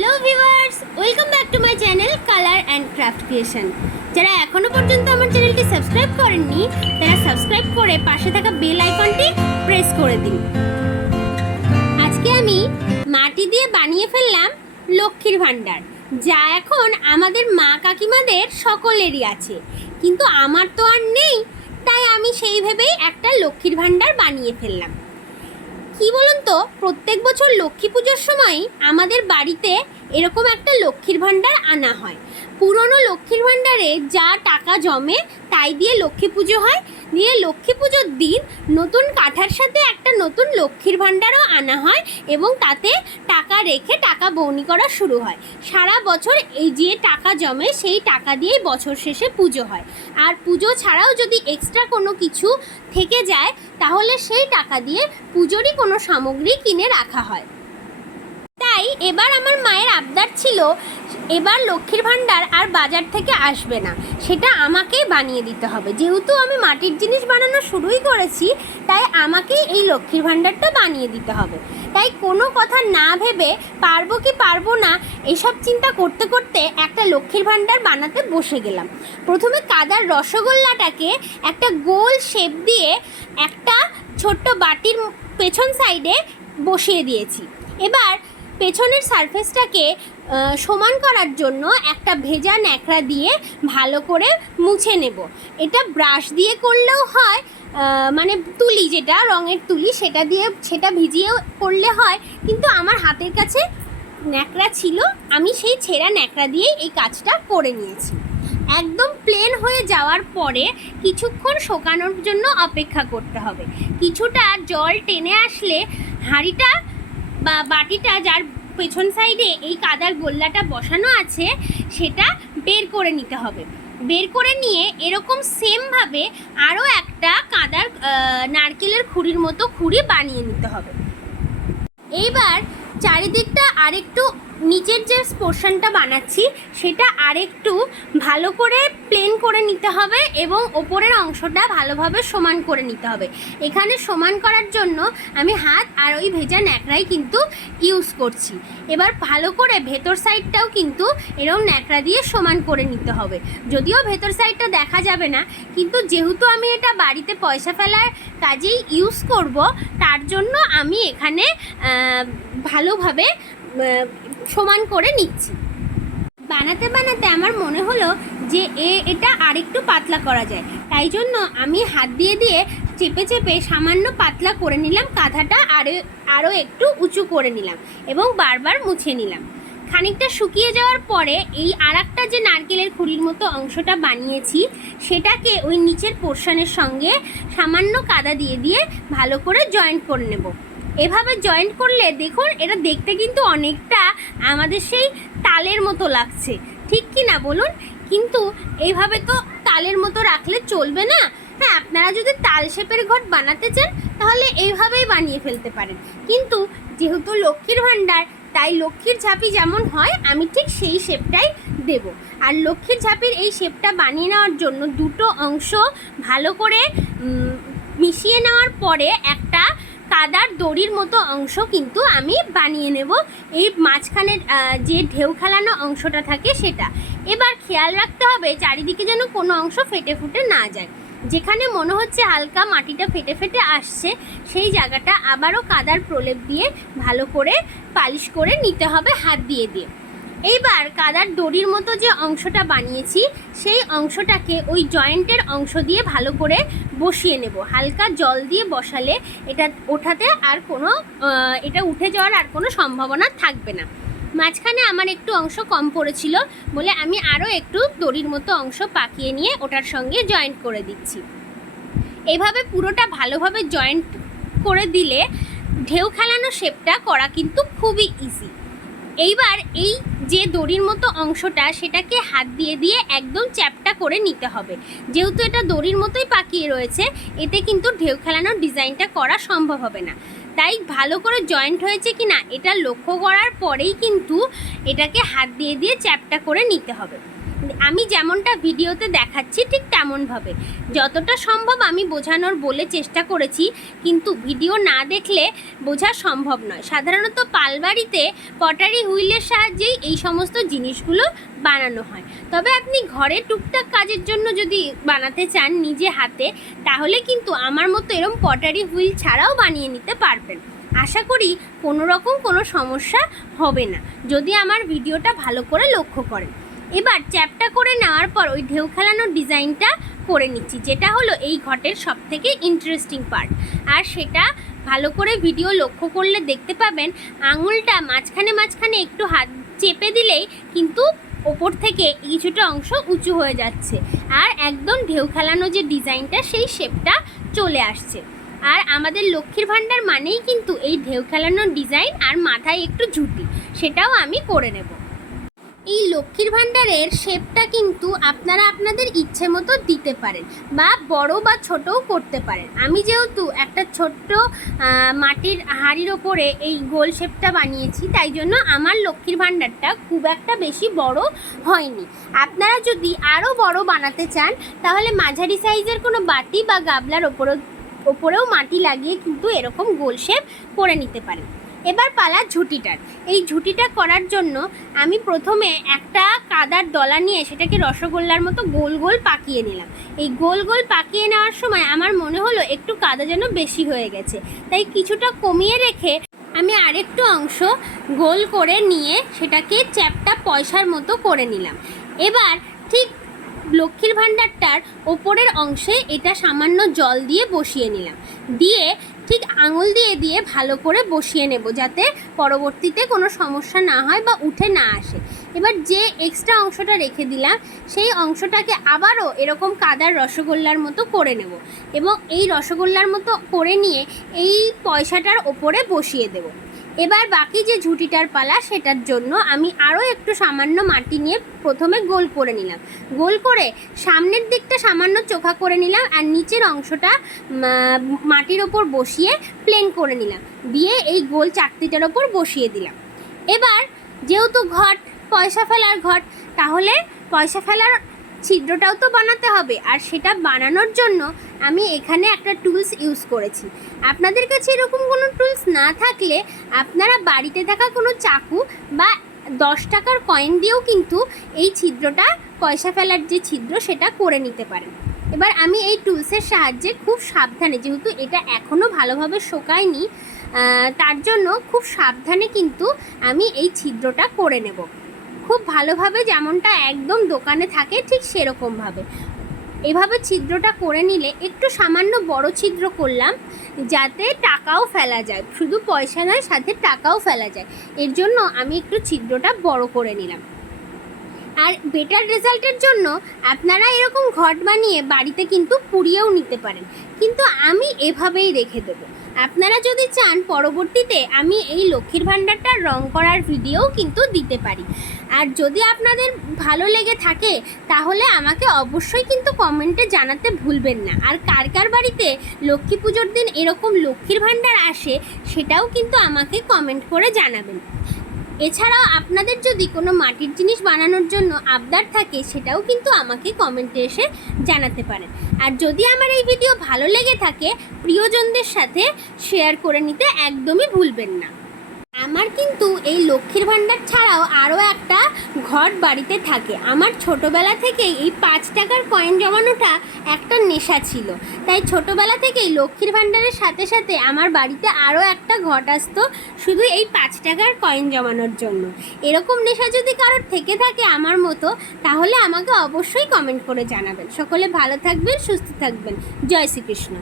Hello viewers welcome back to my channel colour and craft creation যারা এখনও পর্যন্ত আমার চ্যানেলটি সাবস্ক্রাইব করেননি, তারা সাবস্ক্রাইব করে পাশে থাকা বেল আইকনটি প্রেস করে দিন। আজকে আমি মাটি দিয়ে বানিয়ে ফেললাম লক্ষ্মীর ভাণ্ডার, যা এখন আমাদের মা কাকিমাদের সকলেরই আছে। কিন্তু আমার তো আর নেই, তাই আমি সেই ভেবেই একটা লক্ষ্মীর ভাণ্ডার বানিয়ে ফেললাম। কি বলুন তো? প্রত্যেক বছর লক্ষ্মী পুজোর সময় আমাদের বাড়িতে এরকম একটা লক্ষ্মীর ভাণ্ডার আনা হয়। পুরনো লক্ষ্মীর ভাণ্ডারে যা টাকা জমে তাই দিয়ে লক্ষ্মী পুজো হয়। নিয়ে লক্ষ্মী পুজোর দিন নতুন কাঠার সাথে একটা নতুন লক্ষ্মীর ভাণ্ডারও আনা হয় এবং তাতে টাকা রেখে টাকা বৌনি করা শুরু হয়। সারা বছর এই যে টাকা জমে সেই টাকা দিয়েই বছর শেষে পুজো হয়। আর পুজো ছাড়াও যদি এক্সট্রা কোনো কিছু থেকে যায়, তাহলে সেই টাকা দিয়ে পুজোরই কোনো সামগ্রী কিনে রাখা হয়। তাই এবার আমার মায়ের আবদার ছিল এবার লক্ষ্মীর ভাণ্ডার আর বাজার থেকে আসবে না। সেটা আমাকেই বানিয়ে দিতে হবে। যেহেতু আমি মাটির জিনিস বানানো শুরুই করেছি, তাই আমাকেই এই লক্ষ্মীর ভাণ্ডারটা বানিয়ে দিতে হবে। তাই কোনো কথা না ভেবে পারব কি পারব না, এসব চিন্তা করতে করতে একটা লক্ষ্মীর ভাণ্ডার বানাতে বসে গেলাম। প্রথমে কাদার রসগোল্লাটাকে একটা গোল শেপ দিয়ে একটা ছোট্ট বাটির পেছন সাইডে বসিয়ে দিয়েছি। এবার পেছনের সারফেসটাকে সমান করার জন্য একটা ভেজা ন্যাকড়া দিয়ে ভালো করে মুছে নেব। এটা ব্রাশ দিয়ে করলেও হয় মানে তুলি যেটা, রঙের তুলি, সেটা দিয়ে সেটা ভিজিয়েও করলে হয়। কিন্তু আমার হাতের কাছে ন্যাকড়া ছিল, আমি সেই ছেঁড়া ন্যাকড়া দিয়েই এই কাজটা করে নিয়েছি। একদম প্লেন হয়ে যাওয়ার পরে কিছুক্ষণ শোকানোর জন্য অপেক্ষা করতে হবে। কিছুটা জল টেনে আসলে হাঁড়িটা বা বাটিটা যার পেছন সাইডে এই কাদার গোল্লাটা বসানো আছে, সেটা বের করে নিতে হবে। বের করে নিয়ে এরকম সেমভাবে আরও একটা কাদার নারকেলের খুঁড়ির মতো খুঁড়ি বানিয়ে নিতে হবে। এইবার চারিদিকটা আরেকটু নিচের যে পোর্শনটা বানাচ্ছি, সেটা আরেকটু ভালো করে প্লেন করে নিতে হবে এবং ওপরের অংশটা ভালোভাবে সমান করে নিতে হবে। এখানে সমান করার জন্য আমি হাত আর ওই ভেজা ন্যাকড়াই কিন্তু ইউজ করছি। এবার ভালো করে ভেতর সাইডটাও কিন্তু এরকম ন্যাকড়া দিয়ে সমান করে নিতে হবে। যদিও ভেতর সাইডটা দেখা যাবে না, কিন্তু যেহেতু আমি এটা বাড়িতে পয়সা ফেলার কাজেই ইউজ করব, তার জন্য আমি এখানে ভালোভাবে সমান করে নিচ্ছি। বানাতে বানাতে আমার মনে হলো যে এ, এটা আরেকটু পাতলা করা যায়। তাই জন্য আমি হাত দিয়ে দিয়ে চেপে চেপে সামান্য পাতলা করে নিলাম, কাঁথাটা আরও আরও একটু উঁচু করে নিলাম এবং বারবার মুছে নিলাম। খানিকটা শুকিয়ে যাওয়ার পরে এই আরেকটা যে নারকেলের খুঁড়ির মতো অংশটা বানিয়েছি, সেটাকে ওই নিচের পোর্শনের সঙ্গে সামান্য কাদা দিয়ে দিয়ে ভালো করে জয়েন্ট করে নেব। এভাবে জয়েন্ট করলে দেখুন, এটা দেখতে কিন্তু অনেকটা আমাদের সেই তালের মতো লাগছে। ঠিক কি না বলুন? কিন্তু এইভাবে তো তালের মতো রাখলে চলবে না। হ্যাঁ আপনারা যদি তাল শেপের ঘট বানাতে চান, তাহলে এইভাবেই বানিয়ে ফেলতে পারেন। কিন্তু যেহেতু লক্ষ্মীর ভাণ্ডার, তাই লক্ষ্মীর ঝাঁপি যেমন হয়, আমি ঠিক সেই শেপটাই দেব। আর লক্ষ্মীর ঝাঁপির এই শেপটা বানিয়ে নেওয়ার জন্য দুটো অংশ ভালো করে মিশিয়ে নেওয়ার পরে একটা কাদার দড়ির মতো অংশ কিন্তু আমি বানিয়ে নেব। এই মাঝখানের যে ঢেউ খেলানো অংশটা থাকে সেটা। এবার খেয়াল রাখতে হবে চারিদিকে যেন কোনো অংশ ফেটে ফুটে না যায়। যেখানে মনে হচ্ছে হালকা মাটিটা ফেটে ফেটে আসছে, সেই জায়গাটা আবারও কাদার প্রলেপ দিয়ে ভালো করে পালিশ করে নিতে হবে হাত দিয়ে দিয়ে। এইবার কাদার দড়ির মতো যে অংশটা বানিয়েছি, সেই অংশটাকে ওই জয়েন্টের অংশ দিয়ে ভালো করে বসিয়ে নেব। হালকা জল দিয়ে বসালে এটা ওঠাতে আর কোনো এটা উঠে যাওয়ার আর কোনো সম্ভাবনা থাকবে না। মাঝখানে আমার একটু অংশ কম পড়েছিল বলে আমি আরও একটু দড়ির মতো অংশ পাকিয়ে নিয়ে ওটার সঙ্গে জয়েন্ট করে দিচ্ছি। এভাবে পুরোটা ভালোভাবে জয়েন্ট করে দিলে ঢেউ খেলানো শেপটা করা কিন্তু খুবই ইজি এইবার এই যে দড়ির মতো অংশটা, সেটাকে হাত দিয়ে দিয়ে একদম চ্যাপটা করে নিতে হবে। যেহেতু এটা দড়ির মতোই পাকিয়ে রয়েছে, এতে কিন্তু ঢেউ খেলানোর ডিজাইনটা করা সম্ভব হবে না। তাই ভালো করে জয়েন্ট হয়েছে কি না এটা লক্ষ্য করার পরেই কিন্তু এটাকে হাত দিয়ে দিয়ে চ্যাপটা করে নিতে হবে। আমি যেমনটা ভিডিওতে দেখাচ্ছি ঠিক তেমনভাবে। যতটা সম্ভব আমি বোঝানোর বলে চেষ্টা করেছি, কিন্তু ভিডিও না দেখলে বোঝা সম্ভব নয়। সাধারণত পালবাড়িতে পটারি হুইলের সাহায্যেই এই সমস্ত জিনিসগুলো বানানো হয়। তবে আপনি ঘরে টুকটাক কাজের জন্য যদি বানাতে চান নিজে হাতে, তাহলে কিন্তু আমার মতো এরম পটারি হুইল ছাড়াও বানিয়ে নিতে পারবেন। আশা করি কোনো রকম কোনো সমস্যা হবে না। যদি আমার ভিডিওটা ভালো করে লক্ষ্য করেন। এবার চ্যাপটা করে নেওয়ার পর ওই ঢেউ খেলানোর ডিজাইনটা করে নিচ্ছি, যেটা হলো এই ঘটের সব থেকে ইন্টারেস্টিং পার্ট আর সেটা ভালো করে ভিডিও লক্ষ্য করলে দেখতে পাবেন, আঙুলটা মাঝখানে মাঝখানে একটু হাত চেপে দিলেই কিন্তু ওপর থেকে কিছুটা অংশ উঁচু হয়ে যাচ্ছে। আর একদম ঢেউ খেলানো যে ডিজাইনটা, সেই শেপটা চলে আসছে। আর আমাদের লক্ষ্মীর ভাণ্ডার মানেই কিন্তু এই ঢেউ খেলানোর ডিজাইন আর মাথায় একটু ঝুঁটি সেটাও আমি করে নেব। এই লক্ষ্মীর ভাণ্ডারের শেপটা কিন্তু আপনারা আপনাদের ইচ্ছে মতো দিতে পারেন বা বড় বা ছোটও করতে পারেন। আমি যেহেতু একটা ছোট্ট মাটির হাঁড়ির ওপরে এই গোল শেপটা বানিয়েছি, তাই জন্য আমার লক্ষ্মীর ভাণ্ডারটা খুব একটা বেশি বড় হয়নি। আপনারা যদি আরও বড় বানাতে চান, তাহলে মাঝারি সাইজের কোনো বাটি বা গাবলার ওপরেও ওপরেও মাটি লাগিয়ে কিন্তু এরকম গোল শেপ করে নিতে পারেন। এবার পালা ঝুঁটিটার। এই ঝুঁটিটা করার জন্য আমি প্রথমে একটা কাদার দলা নিয়ে সেটাকে রসগোল্লার মতো গোল গোল পাকিয়ে নিলাম। এই গোল গোল পাকিয়ে নেওয়ার সময় আমার মনে হলো একটু কাদা যেন বেশি হয়ে গেছে। তাই কিছুটা কমিয়ে রেখে আমি আরেকটু অংশ গোল করে নিয়ে সেটাকে চ্যাপটা পয়সার মতো করে নিলাম। এবার ঠিক লক্ষ্মীর ভাণ্ডারটার ওপরের অংশে এটা সামান্য জল দিয়ে বসিয়ে নিলাম। দিয়ে ঠিক আঙুল দিয়ে দিয়ে ভালো করে বসিয়ে নেব যাতে পরবর্তীতে কোনো সমস্যা না হয় বা উঠে না আসে। এবার যে এক্সট্রা অংশটা রেখে দিলাম, সেই অংশটাকে আবারও এরকম কাদার রসগোল্লার মতো করে নেব এবং এই রসগোল্লার মতো করে নিয়ে এই পয়সাটার ওপরে বসিয়ে দেবো। এবার বাকি যে ঝুঁটিটার পালা, সেটার জন্য আমি আরও একটু সামান্য মাটি নিয়ে প্রথমে গোল করে নিলাম। গোল করে সামনের দিকটা সামান্য চোখা করে নিলাম আর নিচের অংশটা মাটির ওপর বসিয়ে প্লেন করে নিলাম। দিয়ে এই গোল চাকতিটার ওপর বসিয়ে দিলাম। এবার যেহেতু ঘট, পয়সা ফেলার ঘট, তাহলে পয়সা ফেলার ছিদ্রটাও তো বানাতে হবে। আর সেটা বানানোর জন্য আমি এখানে একটা টুলস ইউজ করেছি। আপনাদের কাছে এরকম কোনো টুলস না থাকলে আপনারা বাড়িতে থাকা কোনো চাকু বা দশ টাকার কয়েন দিয়েও কিন্তু এই ছিদ্রটা, পয়সা ফেলার যে ছিদ্র সেটা করে নিতে পারেন। এবার আমি এই টুলসের সাহায্যে খুব সাবধানে, যেহেতু এটা এখনও ভালোভাবে শোকায়নি তার জন্য খুব সাবধানে কিন্তু আমি এই ছিদ্রটা করে নেব। খুব ভালোভাবে যেমনটা একদম দোকানে থাকে, ঠিক সেরকমভাবে। এভাবে ছিদ্রটা করে নিলে একটু সামান্য বড় ছিদ্র করলাম, যাতে টাকাও ফেলা যায়। শুধু পয়সা নয়, সাথে টাকাও ফেলা যায়। এর জন্য আমি একটু ছিদ্রটা বড় করে নিলাম। আর বেটার রেজাল্টের জন্য আপনারা এরকম ঘট বানিয়ে বাড়িতে কিন্তু পুড়িয়েও নিতে পারেন। কিন্তু আমি এভাবেই রেখে দেবো। আপনারা যদি চান পরবর্তীতে আমি এই লক্ষ্মীর ভাণ্ডারটার রং করার ভিডিও কিন্তু দিতে পারি। আর যদি আপনাদের ভালো লেগে থাকে, তাহলে আমাকে অবশ্যই কিন্তু কমেন্টে জানাতে ভুলবেন না। আর কার কার বাড়িতে লক্ষ্মী পুজোর দিন এরকম লক্ষ্মীর ভাণ্ডার আসে, সেটাও কিন্তু আমাকে কমেন্ট করে জানাবেন। এছাড়াও আপনাদের যদি কোনো মাটির জিনিস বানানোর জন্য আবদার থাকে, সেটাও কিন্তু আমাকে কমেন্টে এসে জানাতে পারেন। আর যদি আমার এই ভিডিও ভালো লেগে থাকে, প্রিয়জনদের সাথে শেয়ার করে নিতে একদমই ভুলবেন না। আমার কিন্তু এই লক্ষ্মীর ভাণ্ডার ছাড়াও আরও একটা ঘর বাড়িতে থাকে। আমার ছোটোবেলা থেকেই এই পাঁচ টাকার কয়েন জমানোটা একটা নেশা ছিল। তাই ছোটোবেলা থেকেই লক্ষ্মীর ভাণ্ডারের সাথে সাথে আমার বাড়িতে আরও একটা ঘট আসতো শুধু এই পাঁচ টাকার কয়েন জমানোর জন্য। এরকম নেশা যদি কারোর থেকে থাকে আমার মতো, তাহলে আমাকে অবশ্যই কমেন্ট করে জানাবেন। সকলে ভালো থাকবেন, সুস্থ থাকবেন। জয় শ্রীকৃষ্ণ।